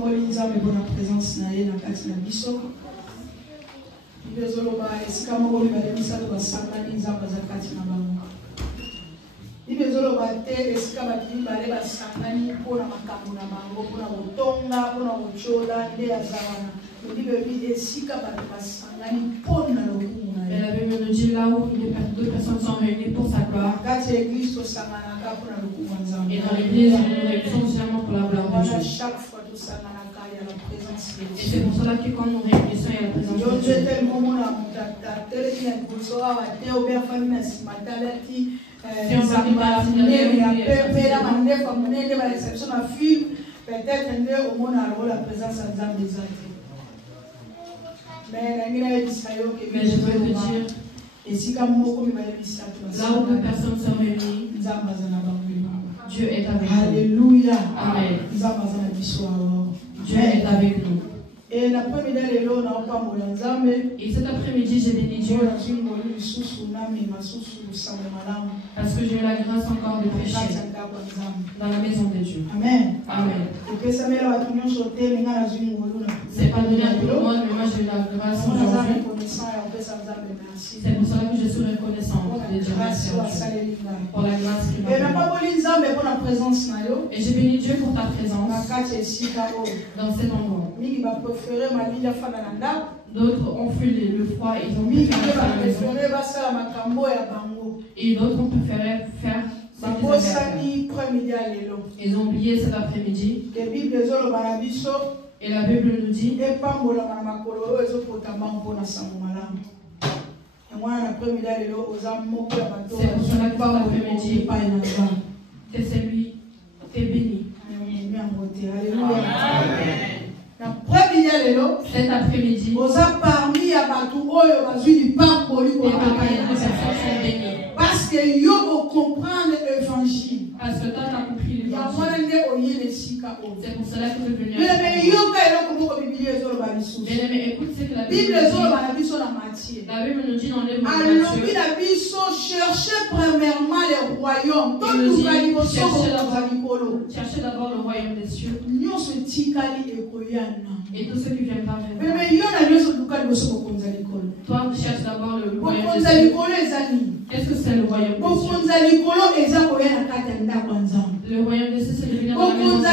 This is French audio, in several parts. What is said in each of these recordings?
tomoli nzambe mpona présence na ye na kati na biso. Bible ezoloba esika moko mibale misato basangani nzambe aza kati na bango. Bible ezoloba te esika bato mibale basangani mpona makambo na bango, mpona kotonga, mpona kotyola nde aza wana. Bible ebi esika bato basangani mpona lokumu na ye. La Bible nous dit là où deux personnes sont réunies pour sa gloire. Kati ya église tosanganaka mpona lokumu ya nzambe. Et dans l'église, nous nous réunissons seulement pour la gloire de Dieu. Chaque fois tosanganaka ya la présence de Dieu. Et c'est pour cela que quand nous réunissons, il y a la présence de Dieu. Dieu tellement mon amour, teleki na liboso awa te obeya fami na nsima talaki zamba monene ya pembe na mandefa monene bareception na film peut-être nde omona aloko la présence ya nzambe eza te. Mais nangi nayebisa yo ke Mais je veux te dire, esika moko mibale misato là où deux personnes sont réunies, nzambe aza na bango. Dieu est avec nous. Alléluia. Amen. Nzambe aza na biso awa. Dieu est avec nous. Et l'après-midi, et cet après-midi, j'ai béni Dieu. Parce que j'ai eu la grâce encore de prêcher dans la maison de Dieu. Amen. Amen. C'est pas donné à tout le monde, mais moi j'ai eu la grâce aujourd'hui. C'est pour cela que je suis reconnaissant de Dieu. Merci pour la grâce qu'il m'a donnée. Et j'ai béni Dieu pour ta présence dans cet endroit. D'autres ont fui le froid, ils ont préféré faire la maison. Et d'autres ont préféré faire ce qu'ils avaient à faire. Ils ont oublié cet après-midi. Et la Bible nous dit c'est pour cela que cet après-midi que c'est lui qui est béni. Alléluia. Cet après-midi, parmi les personnes sont bénies. parce que yo comprendre l'évangile. Parce que toi tu as compris l'évangile. C'est pour cela que je suis venu. Bien-aimé, écoute ce que la Bible nous dit. La Bible nous dit dans les mots de Matthieu. Cherchez premièrement le royaume. Cherchez d'abord le royaume des cieux. Et tout ce qui viendra viendra. Toi, cherche d'abord le royaume des cieux. Qu'est-ce que c'est le royaume des cieux? Le royaume des cieux, c'est de venir dans la maison de Dieu.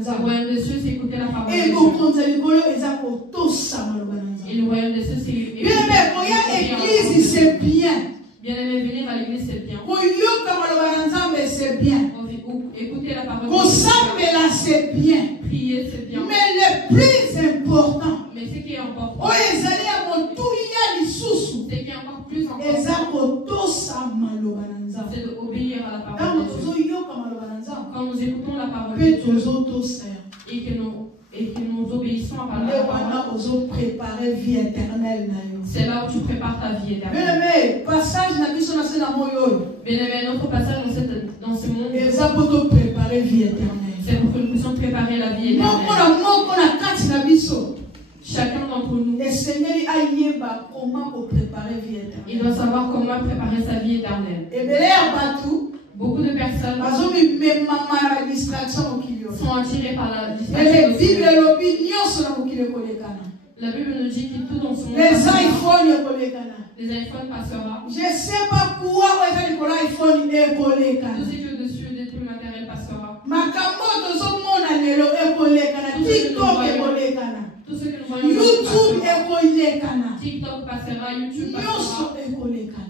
Le royaume des cieux, c'est écouter la parole de Dieu. Et le royaume des cieux, c'est écouter la parole de Dieu. Bien-aimé, venir à l'église, c'est bien. Écouter la parole de Dieu, c'est bien. Prier, c'est bien. Mais le plus important, mais ce qui est important, ce qui est encore plus important, c'est d'obéir à la parole de Dieu. Quand nous écoutons la parole de Dieu et que nous obéissons à la parole, c'est là où tu prépares ta vie éternelle. Bien-aimé, notre passage dans ce monde, c'est pour que nous puissions préparer la vie éternelle. Chacun d'entre nous, il doit savoir comment préparer sa vie éternelle. Beaucoup de personnes sont attirées par la distraction. La Bible nous dit que tout dans son monde, les iPhones passera. Je ne sais pas quoi iPhone tout ce qui est au-dessus des trucs matériels passera. Tout ce que nous voyons YouTube TikTok passera, YouTube passera,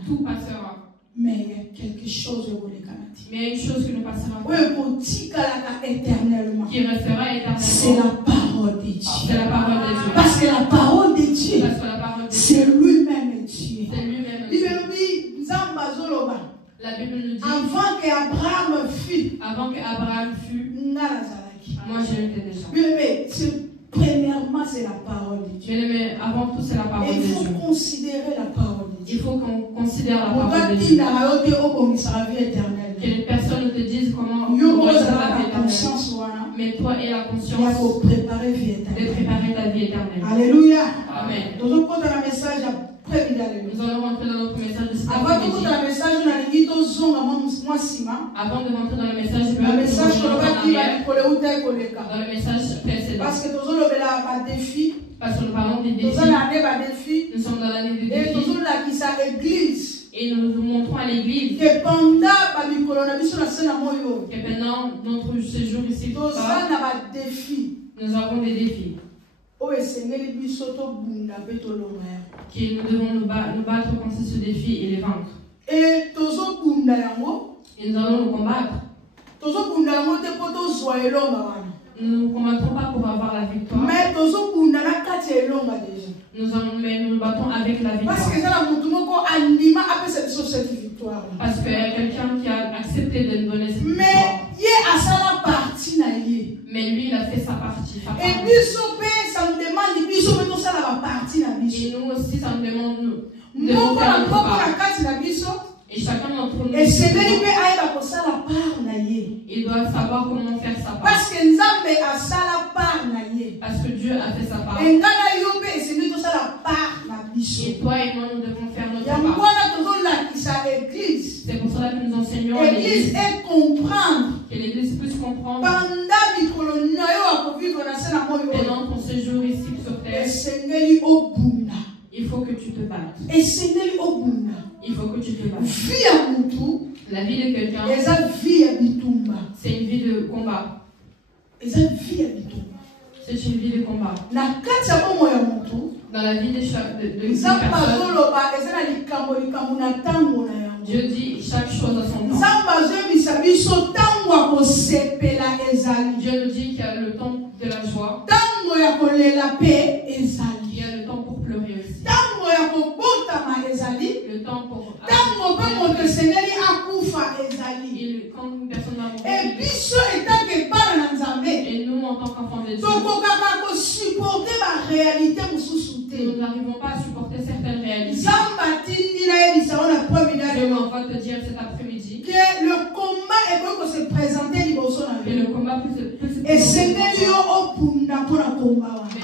tout passera. Mais il y a quelque chose mais il y a une chose qui ne passera pas, éternellement. qui restera éternellement. C'est la parole de Dieu. C'est la parole de Dieu. Parce que la parole de Dieu, c'est lui-même Dieu. C'est lui-même Dieu. La Bible nous dit, avant qu'Abraham fût, moi je l'étais déjà. Premièrement, c'est la parole de Dieu. Mais avant tout, c'est la parole de Dieu. Il faut considérer la parole de Dieu. Il faut qu'on considère la parole de Dieu. Que les personnes te disent comment on va la vie éternelle. Mais toi et la conscience de préparer ta vie éternelle. Alléluia. Amen. Nous allons rentrer dans notre message de cet avant après-midi. de rentrer dans le message, je vais dans le message précédent. Parce que nous avons des défis. Parce que nous parlons des défis. Nous sommes dans l'année des défis. Et nous nous montrons à l'église que pendant notre séjour ici, nous avons des défis. Que nous devons nous battre contre ce défi et les vaincre. Et nous allons nous combattre. Nous ne combattrons pas pour avoir la victoire. Mais nous nous battons avec la victoire. Parce qu'il y a quelqu'un qui a accepté de nous donner cette victoire. Mais lui, il a fait sa partie. Et nous aussi, ça nous demande de faire notre part. Et chacun d'entre nous, il doit savoir comment faire sa part. Parce que Dieu a fait sa part. Et toi et moi, nous devons faire notre part. C'est pour cela que nous enseignons à l'Église. Que l'Église puisse comprendre. Pendant ton séjour ici sur terre, il faut que tu te battes. Il faut que tu te battes. La vie de quelqu'un, c'est une vie de combat. C'est une vie de combat. Dans la vie de personne, Dieu dit chaque chose à son temps. Dieu nous dit qu'il y a le temps de la joie. Il y a le temps pour pleurer aussi. Le temps pour quand une personne va mourir. Et nous, en tant qu'enfants de Dieu, nous n'arrivons pas à supporter certaines réalités. Je m'envoie te dire cet après-midi que le combat peut se présenter et le combat peut se présenter. Mais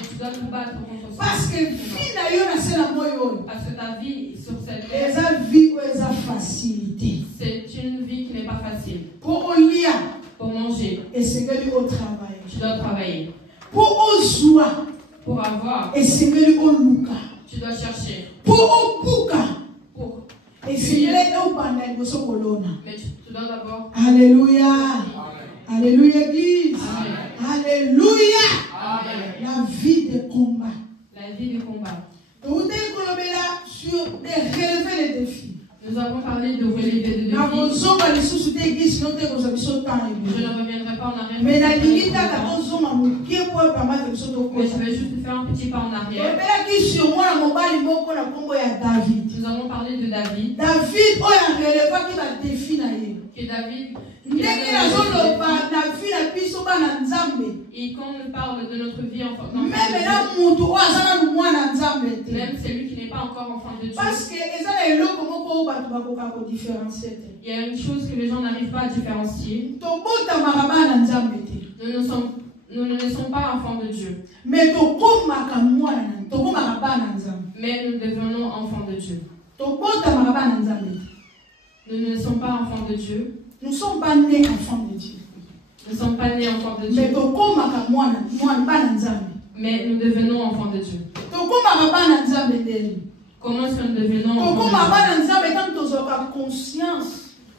tu dois te battre contre ça. Parce que ta vie sur cette terre, c'est une vie qui n'est pas facile. Pour manger, tu dois travailler. Pour avoir, tu dois chercher. Mais tu dois d'abord. Alléluia. Alléluia, Église. Alléluia. La vie de combat. La vie de combat. Sur de relever les défis. Nous avons parlé de relever des défis. Je ne reviendrai pas en arrière. Mais je vais juste faire un petit pas en arrière. Nous avons parlé de David. Que David, et quand on parle de notre vie en tant même celui qui n'est pas encore enfant de Dieu. Parce qu'il y a une chose que les gens n'arrivent pas à différencier. Nous ne sommes pas enfants de Dieu. Mais nous devenons enfants de Dieu. Nous ne sommes pas enfants de Dieu. Nous ne sommes pas nés enfants de Dieu. Nous ne sommes pas nés enfants de Dieu. Mais nous devenons enfants de Dieu. Comment est-ce que nous devenons enfants de Dieu?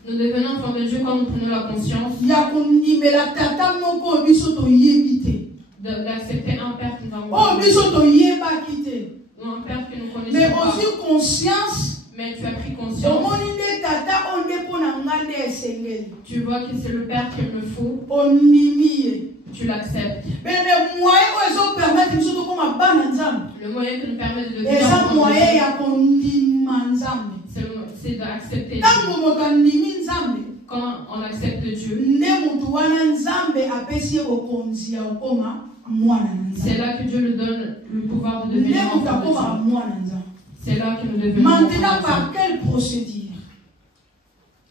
Nous devenons enfants de Dieu quand nous prenons la conscience d'accepter un Père que nous avons. Un Père que nous connaissons. Mais aussi conscience. Mais tu as pris conscience. Tu vois que c'est le Père qu'il me faut. Tu l'acceptes. Le moyen qui nous permet de devenir c'est d'accepter Dieu. Quand on accepte Dieu, c'est là que Dieu lui donne le pouvoir de devenir enfant de Dieu. C'est là que nous devenons. Maintenant, par quelle procédure?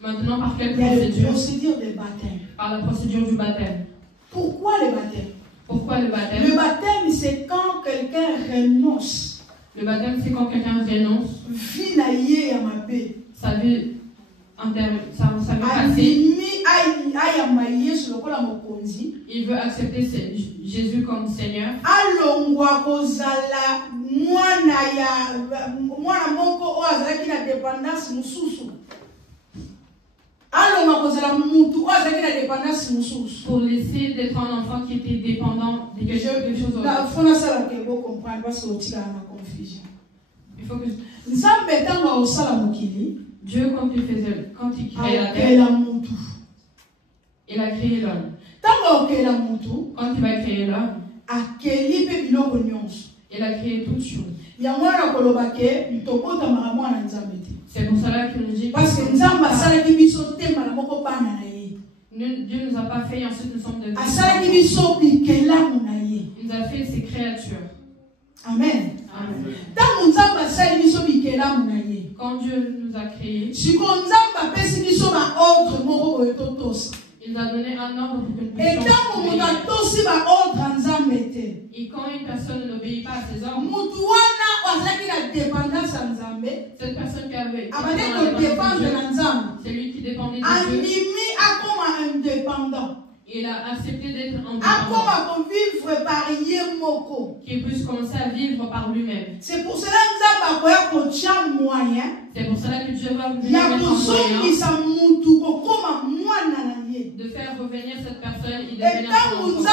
Maintenant, par quelle procédure? Procédure de baptême. Par la procédure du baptême. Pourquoi le baptême? Pourquoi le baptême? Le baptême, c'est quand quelqu'un renonce. Le baptême, c'est quand quelqu'un renonce. sa vie passée. Il veut accepter Jésus comme Seigneur. Pour laisser d'être un enfant qui était dépendant de quelque chose d'autre. Il faut que Dieu, quand il créait la terre, il a créé l'homme. Quand il va créer l'homme, il a créé toutes choses. C'est pour cela qu'il nous dit que Dieu nous a pas fait et ensuite nous sommes devenus. Il nous a fait ses créatures. Amen. Amen. Quand Dieu nous a créés, il nous a donné un ordre pour que nous puissions obéir. Et quand une personne n'obéit pas à ses ordres, cette personne qui avait c'est lui qui dépendait de Dieu. Il a accepté d'être indépendant. Qu'il puisse commencer à vivre par lui-même. C'est pour cela que Dieu va venir mettre un moyen de faire revenir cette personne et devenir son enfant.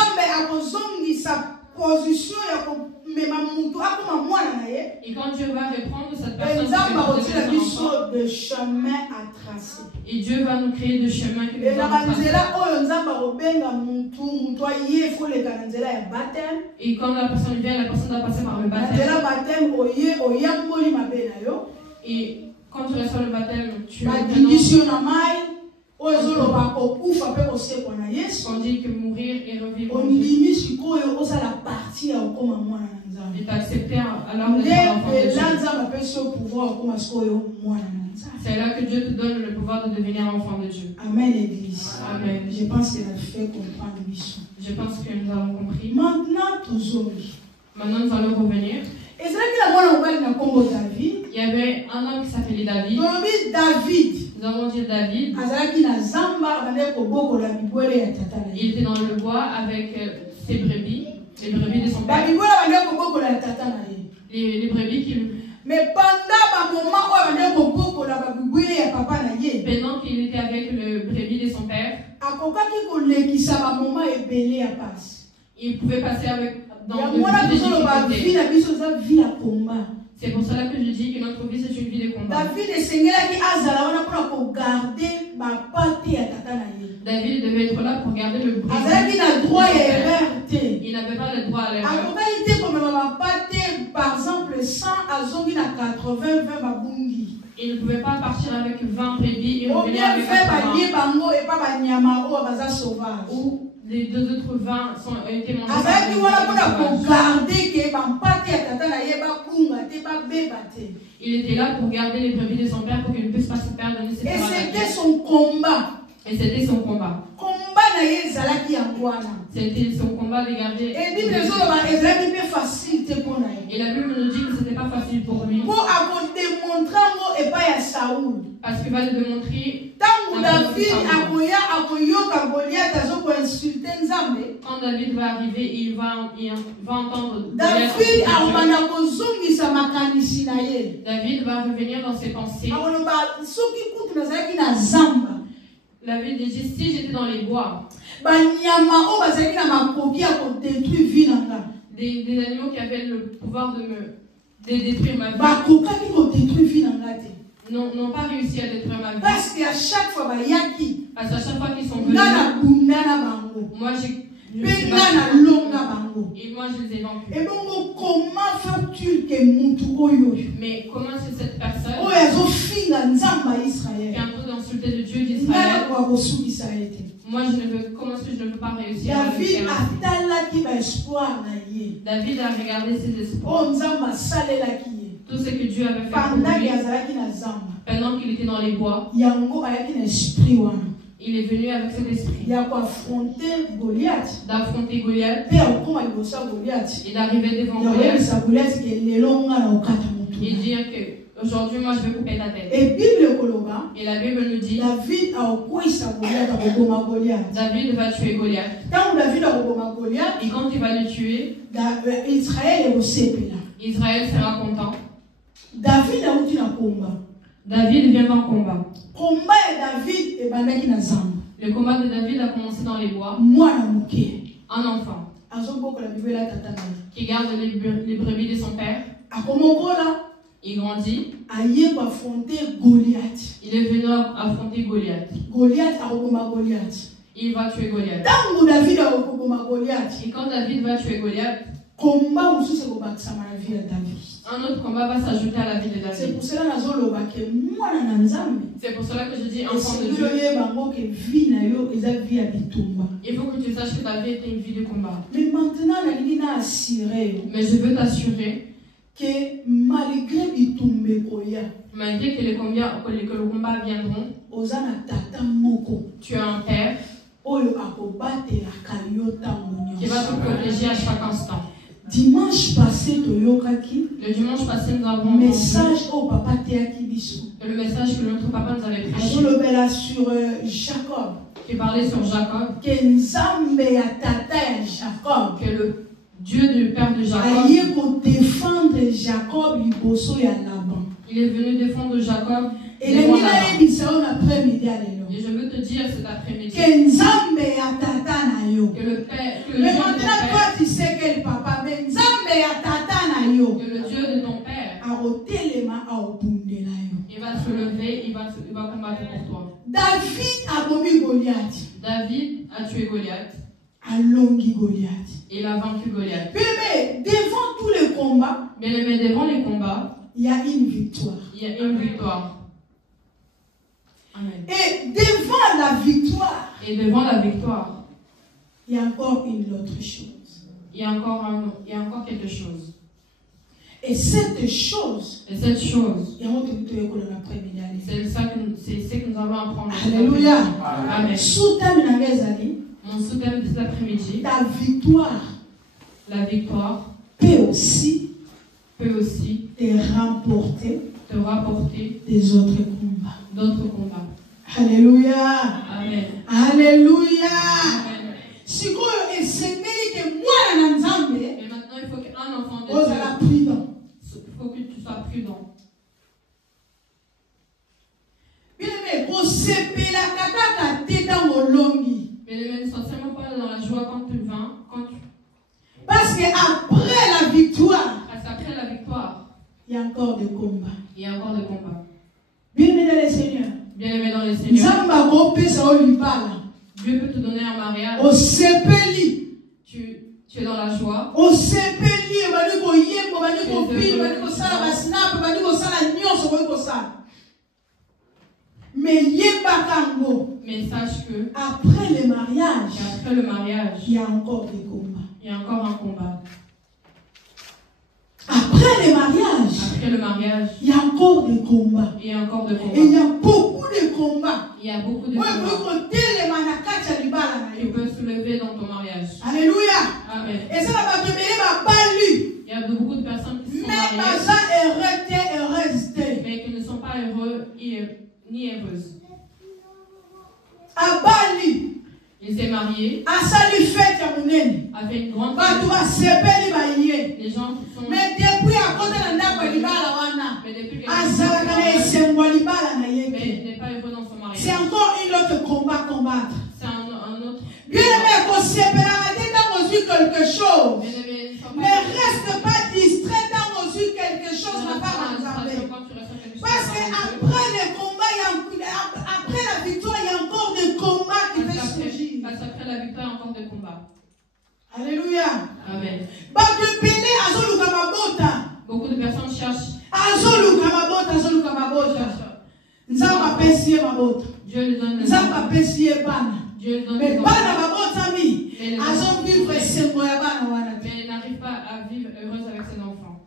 Et quand Dieu va reprendre cette personne, et Dieu va nous créer de chemins que nous allons et quand la personne vient, la personne doit passer par le baptême. Et quand tu reçois le baptême, tu on dit que mourir et revivre est accepté alors d'être enfant de Dieu. C'est là que Dieu te donne le pouvoir de devenir enfant de Dieu. Amen, Église. Amen. Je pense qu'elle a fait comprendre mission. Je pense que nous avons compris. Maintenant, nous allons revenir. Il y avait un homme qui s'appelait David. Nous allons dire David. Il était dans le bois avec ses brebis, les brebis de son père. Les brebis qui... Mais pendant qu'il était avec le brebis de son père, il pouvait passer avec dans le c'est pour cela que je dis que notre vie c'est une vie de combat. David devait être là pour garder le brebis. Il n'avait pas le droit à l'erreur. Par exemple, 100 à 80, 20 il ne pouvait pas partir avec 20 brebis et revenir avec 80. Ou les deux autres 20 ont été mangés. Il était là pour garder les brebis de son père pour qu'il ne puisse pas se perdre. Et c'était son combat. C'était son combat. C'était son combat de garder. Et la Bible nous dit que ce n'était pas facile pour lui. Parce qu'il va le démontrer. Quand David va arriver, il va entendre. David va revenir dans ses pensées. David dit, si j'étais dans les bois, des animaux qui avaient le pouvoir de détruire ma vie, n'ont pas réussi à détruire ma vie. Parce qu'à chaque fois qu'ils sont venus, moi je et moi je les ai vaincus. Mais comment c'est cette personne qui a un peu d'insulter le Dieu d'Israël? Moi comment est-ce que je ne peux pas réussir à le faire? David a regardé ses espoirs. Tout ce que Dieu avait fait pour lui. Pendant qu'il était dans les bois, il est venu avec cet esprit d'affronter Goliath et d'arriver devant Goliath et dire que Aujourd'hui, moi, je vais couper ta tête. Et Bible Koloba. Et la Bible nous dit. David va tuer Goliath. Et quand il va le tuer, Israël sera content. David vient en combat. Le combat de David a commencé dans les bois. Un enfant qui garde les brebis de son père. Il grandit. Il est venu affronter Goliath. Il va tuer Goliath. Et quand David va tuer Goliath, un autre combat va s'ajouter à la vie de David. C'est pour cela que je dis enfant de Dieu. Il faut que tu saches que ta vie était une vie de combat. Mais je veux t'assurer que malgré que le combat viendront, tu as un père qui va te protéger à chaque instant. Le dimanche passé, nous avons message au papa le message que notre papa nous avait prêché. Sur Jacob. Qui parlait sur Jacob. Que le Dieu du père de Jacob. Il est venu défendre Jacob. Et je veux te dire cet après-midi que le père, mais maintenant toi tu sais que le papa, que le Dieu de ton père, il va se lever, il va combattre pour toi. David a commis Goliath. David a tué Goliath. Il a vaincu Goliath. Mais devant tous les combats, devant les combats, il y a une victoire. Il y a une victoire. Amen. Et devant la victoire, il y a encore une autre chose. Il y a encore quelque chose. Et cette chose, c'est ce que nous allons apprendre. Alléluia. Amen. Mon sous-thème de cet après-midi, la victoire peut aussi te rapporter des autres combats. Alléluia. Amen. Alléluia. Amen. Et maintenant il faut qu'un enfant de Dieu, il faut que tu sois prudent. Mais ne sois seulement pas dans la joie quand tu vins. Parce qu'après la victoire, il y a encore des combats. Bien-aimé dans les Seigneurs. Dieu peut te donner un mariage. Tu es dans la joie. Mais sache que après le mariage, il y a encore des combats. Il y a encore un combat. Après le mariage, il y a encore des combats. Et il y a beaucoup de combats. Tu peux soulever dans ton mariage. Alléluia. Amen. Et ça va te il y a beaucoup de personnes qui sont mariées, mais qui ne sont pas heureux ni heureuses. Il s'est marié, a fait une grande fête. Les gens sont... Mais depuis qu'il n'est pas heureux dans son mariage. C'est encore une autre combat combattre. C'est un autre. Bien-aimé, quelque chose. Mais reste pas distrait dans quelque chose n'a pas ensemble. Parce qu'après le combat, après la victoire, il y a encore des combats qui vont surgir. Parce qu'après la victoire, il y a encore des combats. Alléluia. Amen. Beaucoup de personnes cherchent. Dieu lui donne des enfants. Dieu lui donne des enfants. Mais il n'arrive pas à vivre heureuse avec ses enfants.